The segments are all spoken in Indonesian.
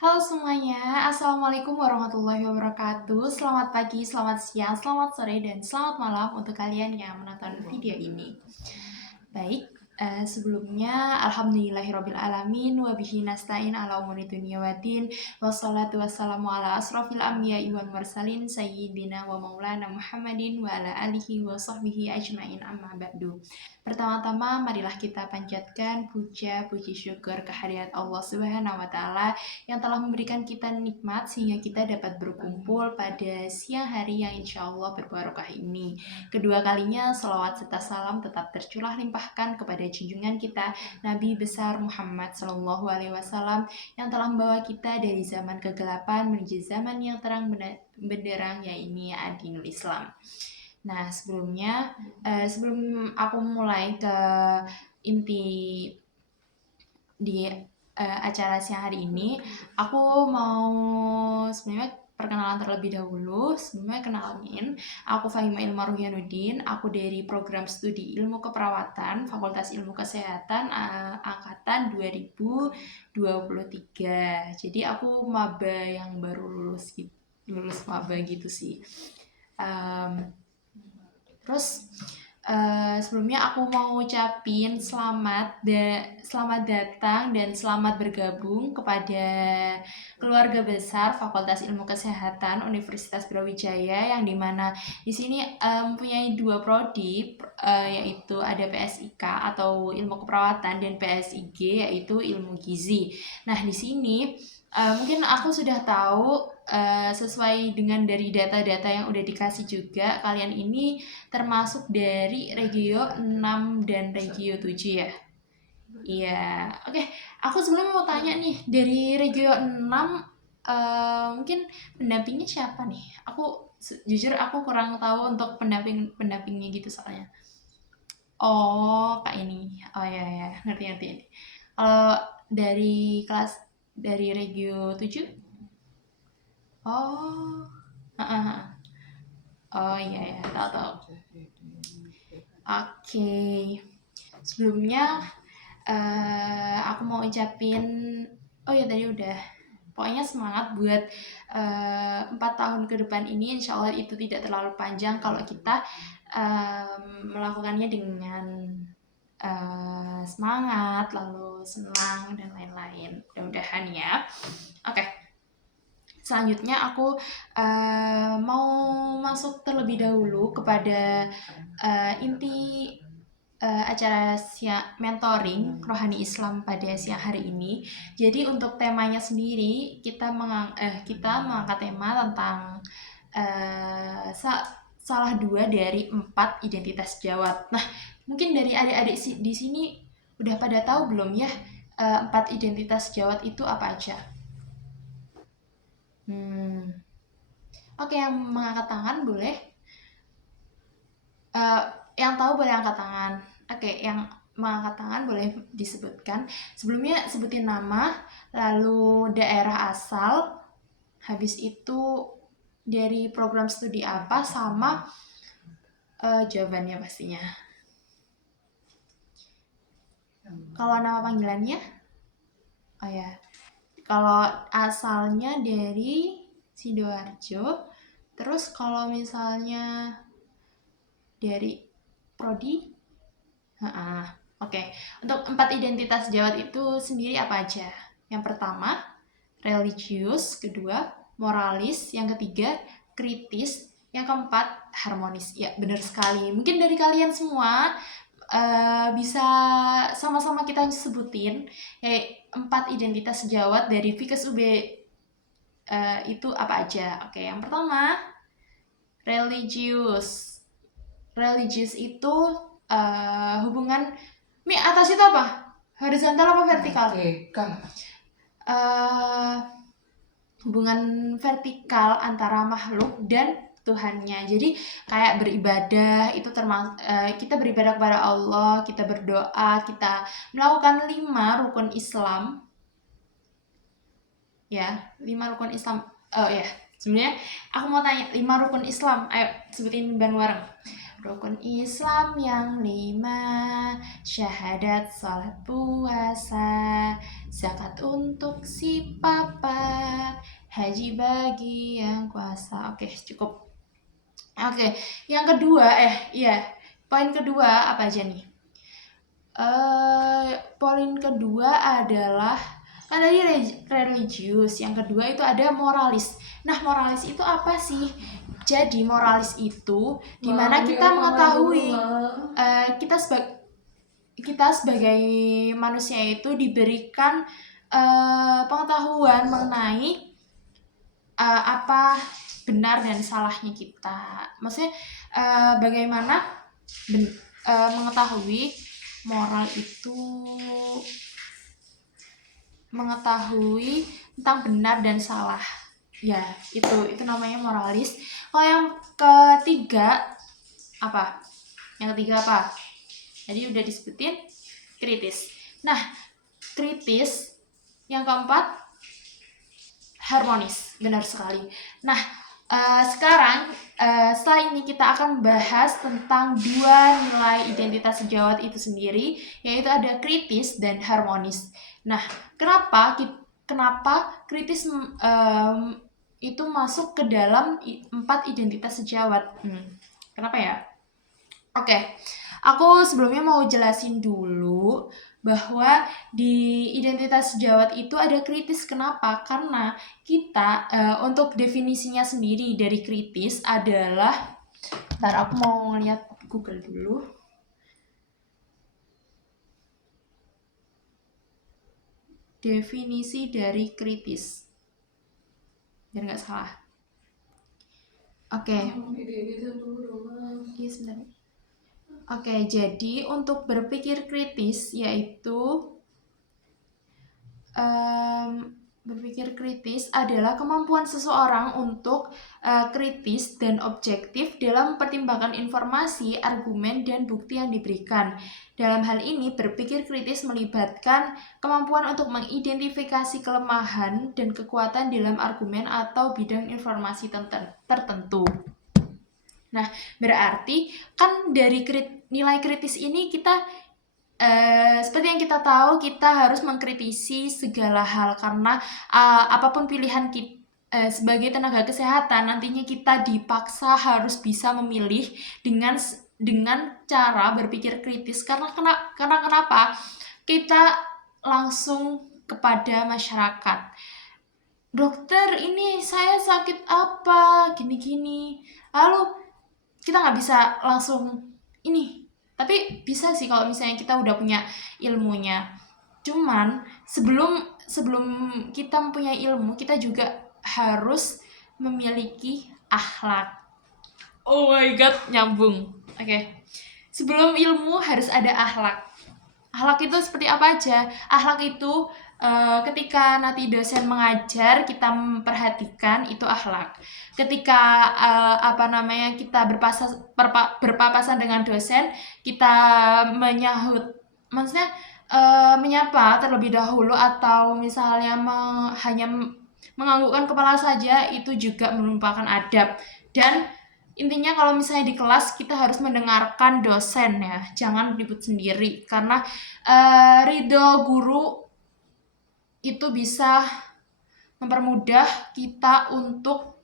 Halo semuanya, Assalamualaikum warahmatullahi wabarakatuh. Selamat pagi, selamat siang, selamat sore, dan selamat malam untuk kalian yang menonton video ini. Baik, sebelumnya alhamdulillahirrabbilalamin wabihi nasta'in ala umuri dunia waddin wassalatu wassalamu ala asrafil anbiya'i wal mursalin sayyidina wa maulana Muhammadin wa ala alihi wa sahbihi ajmain amma ba'du. Pertama-tama marilah kita panjatkan puja puji syukur kehadirat Allah Subhanahu wa taala yang telah memberikan kita nikmat sehingga kita dapat berkumpul pada siang hari yang insya Allah berbarokah ini. Kedua kalinya selawat serta salam tetap tercurah limpahkan kepada junjungan kita Nabi besar Muhammad Sallallahu Alaihi Wasallam yang telah membawa kita dari zaman kegelapan menuju zaman yang terang benderang, yaitu Adinul Islam. Nah, sebelum aku mulai ke inti di acara siang hari ini, aku mau sebenarnya perkenalan terlebih dahulu. Sebelumnya kenalin, aku Fahima Ilma Ruhyanuddin, aku dari program studi Ilmu Keperawatan Fakultas Ilmu Kesehatan angkatan 2023. Jadi aku maba yang baru lulus maba gitu sih. Terus sebelumnya aku mau ucapin selamat datang dan selamat bergabung kepada keluarga besar Fakultas Ilmu Kesehatan Universitas Brawijaya, yang dimana di sini mempunyai dua prodi, yaitu ada PSIK atau Ilmu Keperawatan dan PSIG yaitu Ilmu Gizi. Nah, di sini mungkin aku sudah tahu, sesuai dengan dari data-data yang udah dikasih juga, kalian ini termasuk dari Regio 6 dan Regio 7 ya? Iya, oke. Aku sebelumnya mau tanya nih, dari Regio 6 mungkin pendampingnya siapa nih? Jujur aku kurang tahu untuk pendampingnya gitu soalnya. Oh, Kak ini. Oh ya, ngerti. Kalau dari Regio 7? Oh, oh iya, tahu. Oke. Sebelumnya aku mau ucapin, oh ya tadi udah, pokoknya semangat buat 4 tahun ke depan ini. Insya Allah itu tidak terlalu panjang kalau kita melakukannya dengan semangat, lalu senang dan lain-lain. Mudah-mudahan ya. Oke. Selanjutnya aku mau masuk terlebih dahulu kepada inti acara mentoring rohani Islam pada siang hari ini. Jadi untuk temanya sendiri kita mengangkat tema tentang salah dua dari 4 identitas jawab. Nah, mungkin dari adik-adik di sini udah pada tahu belum ya 4 identitas jawab itu apa aja? Oke, yang mengangkat tangan boleh. Yang tahu boleh angkat tangan. Oke, yang mengangkat tangan boleh disebutkan. Sebelumnya sebutin nama, lalu daerah asal, habis itu dari program studi apa, sama jawabannya pastinya. Kalau nama panggilannya? Oh ya, kalau asalnya dari Sidoarjo. Terus kalau misalnya dari prodi? Oke. Untuk 4 identitas jawab itu sendiri apa aja? Yang pertama, religius. Kedua, moralis. Yang ketiga, kritis. Yang keempat, harmonis. Ya, benar sekali. Mungkin dari kalian semua bisa sama-sama kita sebutin 4 identitas sejawat dari Fikes UB itu apa aja. Oke, yang pertama, religius. Religius itu hubungan atas itu apa? Horizontal apa vertikal? Hubungan vertikal antara makhluk dan Tuhannya. Jadi kayak beribadah itu termasuk kita beribadah kepada Allah, kita berdoa, kita melakukan 5 rukun Islam. Ya, 5 rukun Islam. Oh ya, sebenarnya aku mau tanya 5 rukun Islam. Ayo sebutin bareng-bareng. Rukun Islam yang 5, syahadat, salat, puasa, zakat untuk si papa, haji bagi yang kuasa. Oke, cukup. Oke, yang kedua, poin kedua apa aja nih? Poin kedua adalah kan tadi religius, yang kedua itu ada moralis. Nah, moralis itu apa sih? Jadi moralis itu dimana kita mengetahui kita sebagai manusia itu diberikan pengetahuan mengenai apa benar dan salahnya kita. Maksudnya bagaimana mengetahui moral itu mengetahui tentang benar dan salah. Ya, itu namanya moralis. Kalau yang ketiga apa? Yang ketiga apa? Jadi udah disebutin kritis. Nah, kritis yang keempat harmonis, benar sekali. Nah, sekarang setelah ini kita akan bahas tentang dua nilai identitas sejawat itu sendiri, yaitu ada kritis dan harmonis. Nah, kenapa kritis itu masuk ke dalam 4 identitas sejawat? Kenapa ya? Oke, aku sebelumnya mau jelasin dulu bahwa di identitas sejawat itu ada kritis. Kenapa? Karena kita untuk definisinya sendiri dari kritis adalah, ntar aku mau lihat Google dulu. Definisi dari kritis, biar nggak salah. Oke. Iya, sebentar. Oke, jadi untuk berpikir kritis yaitu berpikir kritis adalah kemampuan seseorang untuk kritis dan objektif dalam mempertimbangkan informasi, argumen, dan bukti yang diberikan. Dalam hal ini, berpikir kritis melibatkan kemampuan untuk mengidentifikasi kelemahan dan kekuatan dalam argumen atau bidang informasi tertentu. Nah, berarti kan dari nilai kritis ini kita seperti yang kita tahu, kita harus mengkritisi segala hal karena apapun pilihan kita sebagai tenaga kesehatan, nantinya kita dipaksa harus bisa memilih dengan cara berpikir kritis. Karena kenapa? Kita langsung kepada masyarakat. Dokter, ini saya sakit apa? Gini-gini. Lalu kita nggak bisa langsung ini. Tapi bisa sih kalau misalnya kita udah punya ilmunya. Cuman sebelum kita mempunyai ilmu, kita juga harus memiliki akhlak. Oh my god, nyambung. Oke. Sebelum ilmu harus ada akhlak. Akhlak itu seperti apa aja? Akhlak itu ketika nanti dosen mengajar, kita memperhatikan, itu akhlak. Ketika kita berpapasan dengan dosen, kita menyapa terlebih dahulu, atau misalnya hanya menganggukkan kepala saja, itu juga merupakan adab. Dan intinya kalau misalnya di kelas kita harus mendengarkan dosen ya, jangan ribut sendiri, karena ridho guru itu bisa mempermudah kita untuk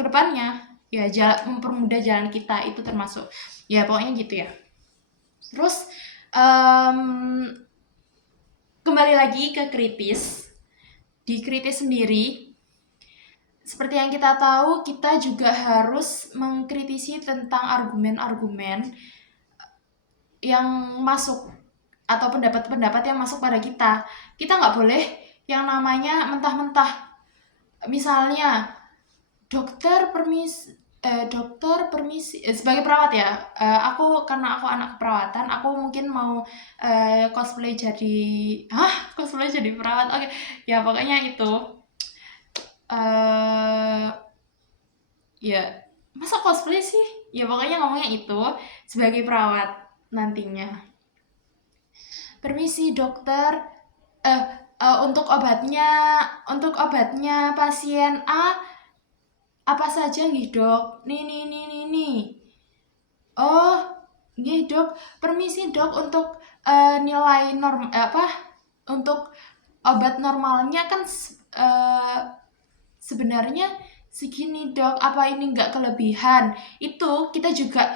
kedepannya ya, mempermudah jalan kita, itu termasuk ya, pokoknya gitu ya. Terus kembali lagi ke kritis. Di kritis sendiri, seperti yang kita tahu, kita juga harus mengkritisi tentang argumen-argumen yang masuk atau pendapat-pendapat yang masuk pada kita. Kita nggak boleh yang namanya mentah-mentah. Misalnya, dokter permisi, sebagai perawat ya. Karena aku anak keperawatan, aku mungkin mau cosplay jadi perawat. Oke, ya pokoknya itu. Ya masa cosplay sih, ya pokoknya ngomongnya itu sebagai perawat nantinya. Permisi dokter, untuk obatnya pasien A Apa saja nggih dok? Nih. Oh, nggih dok. Permisi dok, untuk nilai untuk obat normalnya kan sebenarnya segini dok. Apa ini nggak kelebihan? Itu kita juga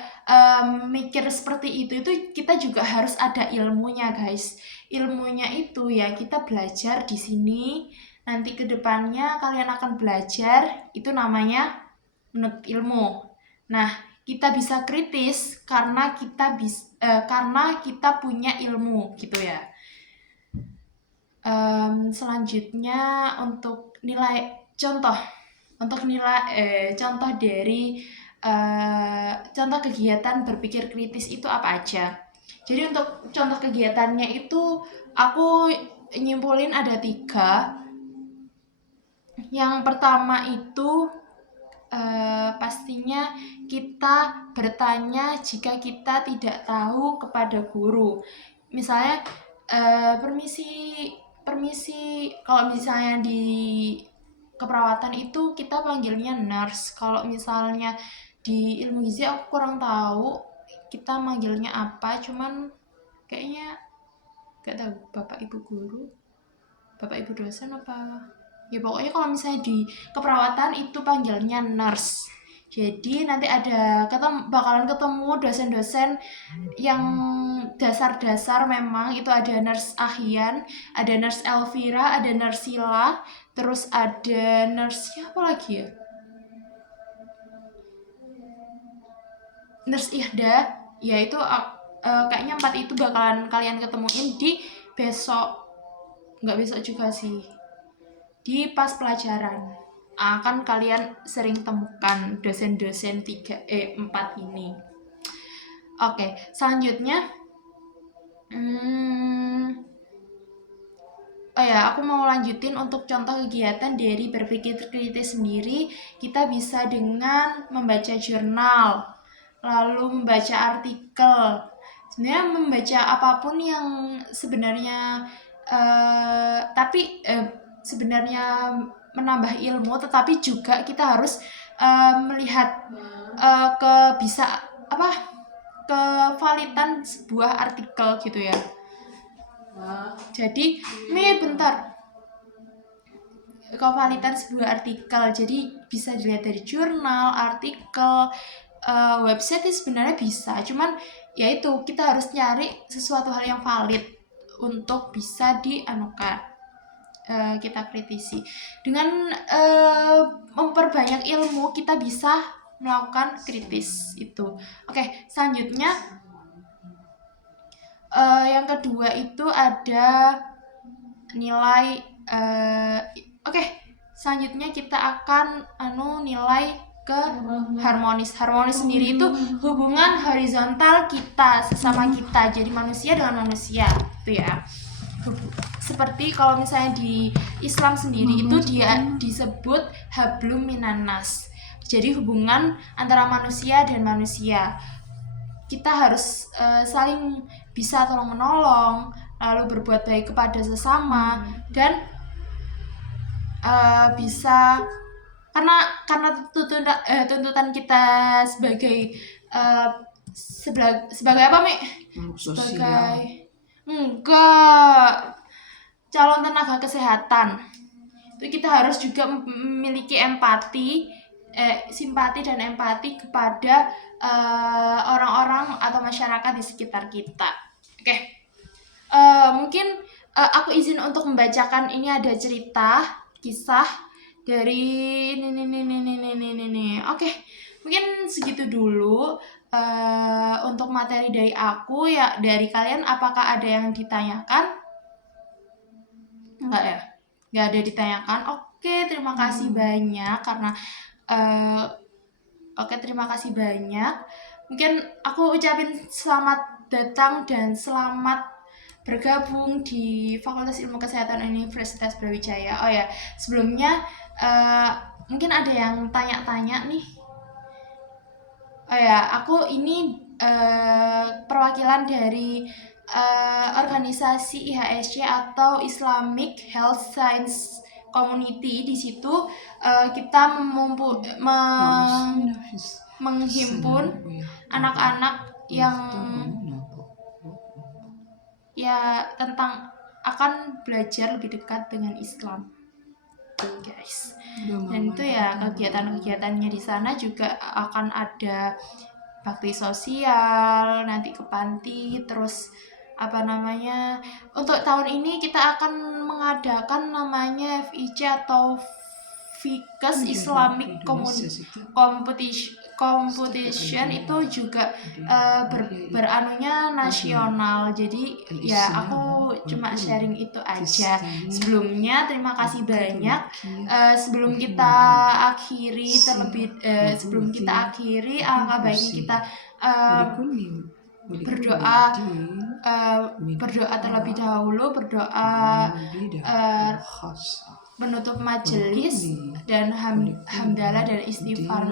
mikir seperti itu kita juga harus ada ilmunya guys. Ilmunya itu ya kita belajar di sini. Nanti kedepannya kalian akan belajar, itu namanya menuntut ilmu. Nah, kita bisa kritis karena kita punya ilmu gitu ya. Selanjutnya untuk nilai contoh dari contoh kegiatan berpikir kritis itu apa aja. Jadi untuk contoh kegiatannya itu aku nyimpulin ada 3. Yang pertama itu pastinya kita bertanya jika kita tidak tahu kepada guru. Misalnya permisi, kalau misalnya di keperawatan itu kita panggilnya nurse. Kalau misalnya di ilmu gizi aku kurang tahu kita manggilnya apa, cuman kayaknya gak tahu, bapak ibu guru, bapak ibu dosen apa ya, pokoknya kalau misalnya di keperawatan itu panggilnya nurse. Jadi nanti bakalan ketemu dosen-dosen yang dasar-dasar, memang itu ada nurse Ahyan, ada nurse Elvira, ada nurse Sila, terus ada nurse siapa lagi ya, nurse Ihda ya. Itu kayaknya 4 itu bakalan kalian ketemuin di nggak besok juga sih, di pas pelajaran akan kalian sering temukan dosen-dosen 4 ini. Oke, selanjutnya aku mau lanjutin untuk contoh kegiatan dari berpikir kritis sendiri. Kita bisa dengan membaca jurnal, lalu membaca artikel. Sebenarnya membaca apapun yang sebenarnya sebenarnya menambah ilmu, tetapi juga kita harus melihat kevalidan sebuah artikel gitu ya. Jadi bentar, kevalidan sebuah artikel, jadi bisa dilihat dari jurnal, artikel, website itu sebenarnya bisa, cuman yaitu kita harus nyari sesuatu hal yang valid untuk bisa dianukan. Kita kritisi dengan memperbanyak ilmu, kita bisa melakukan kritis itu. Oke, selanjutnya yang kedua itu ada nilai selanjutnya kita akan nilai ke harmonis. Harmonis sendiri itu hubungan horizontal kita sesama kita, jadi manusia dengan manusia itu ya. Seperti kalau misalnya di Islam sendiri itu dia disebut hablum minannas, jadi hubungan antara manusia dan manusia. Kita harus saling bisa tolong menolong, lalu berbuat baik kepada sesama, dan bisa karena tuntutan kita sebagai sebagai apa Mi? Sebagai calon tenaga kesehatan itu kita harus juga memiliki simpati dan empati kepada orang-orang atau masyarakat di sekitar kita. Oke. Mungkin aku izin untuk membacakan, ini ada cerita kisah dari ini. Oke, mungkin segitu dulu untuk materi dari aku ya. Dari kalian apakah ada yang ditanyakan? Enggak ya? Enggak ada ditanyakan. Oke, terima kasih banyak karena terima kasih banyak. Mungkin aku ucapin selamat datang dan selamat bergabung di Fakultas Ilmu Kesehatan Universitas Brawijaya. Oh ya, sebelumnya mungkin ada yang tanya-tanya nih. Oh ya, aku ini perwakilan dari organisasi IHSC atau Islamic Health Science community. Di situ kita menghimpun anak-anak yang ya tentang akan belajar lebih dekat dengan Islam, guys. Dan itu ya kegiatan-kegiatannya di sana juga akan ada bakti sosial, nanti ke panti, terus untuk tahun ini kita akan mengadakan namanya FIC atau Fikes Islamic Competition itu juga beranunya nasional. Jadi ya aku cuma sharing itu aja. Sebelumnya terima kasih banyak. Sebelum kita akhiri alangkah baiknya kita berdoa terlebih dahulu, menutup majelis dan hamdalah dan istighfar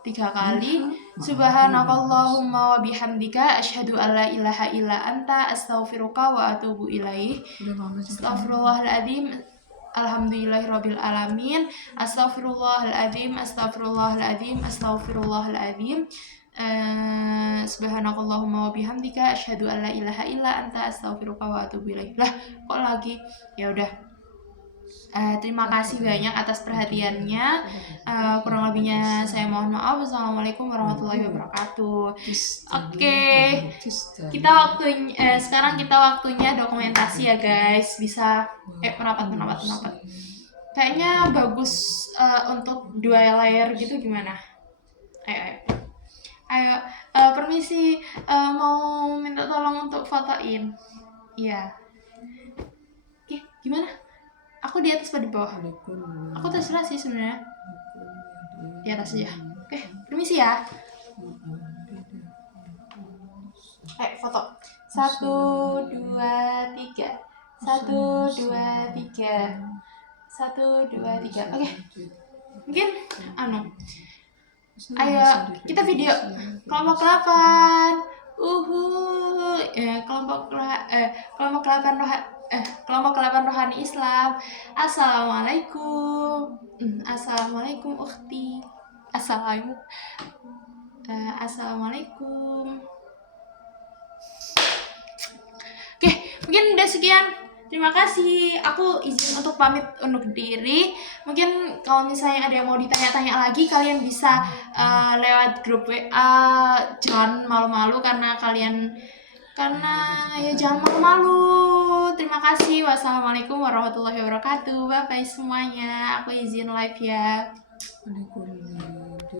3 kali. Subhanakallahumma wa bihamdika asyhadu an la ilaha illa anta astaghfiruka wa atubu ilaih. Astaghfirullahaladzim. Alhamdulillahirabbil alamin. Astaghfirullahaladzim. Subhanakallahumma wa bihamdika asyhadu an la ilaha illa anta astaghfiruka wa atubu ilaih. Lah, kok lagi? Ya udah. Terima kasih banyak atas perhatiannya. Kurang lebihnya saya mohon maaf. Wassalamualaikum warahmatullahi wabarakatuh. Oke, sekarang kita waktunya dokumentasi ya guys. Bisa pendapat. Kayaknya bagus untuk 2 layer gitu gimana? Ayo, permisi, mau minta tolong untuk fotoin. Iya. Oke, gimana? Aku di atas atau di bawah? Aku terserah sih sebenarnya. Di atas aja. Oke, permisi ya. Foto. 1, 2, 3. 1, 2, 3. 1, 2, 3. Oke. Mungkin ayo kita video kelompok 8. Kelompok 8 rohani Islam. Assalamualaikum. Assalamualaikum ukhti. Assalamualaikum. Oke, mungkin udah sekian. Terima kasih. Aku izin untuk pamit undur diri. Mungkin kalau misalnya ada yang mau ditanya-tanya lagi, kalian bisa lewat grup WA. Jangan malu-malu karena ya jangan malu-malu. Terima kasih. Wassalamualaikum warahmatullahi wabarakatuh. Bye bye semuanya. Aku izin live ya.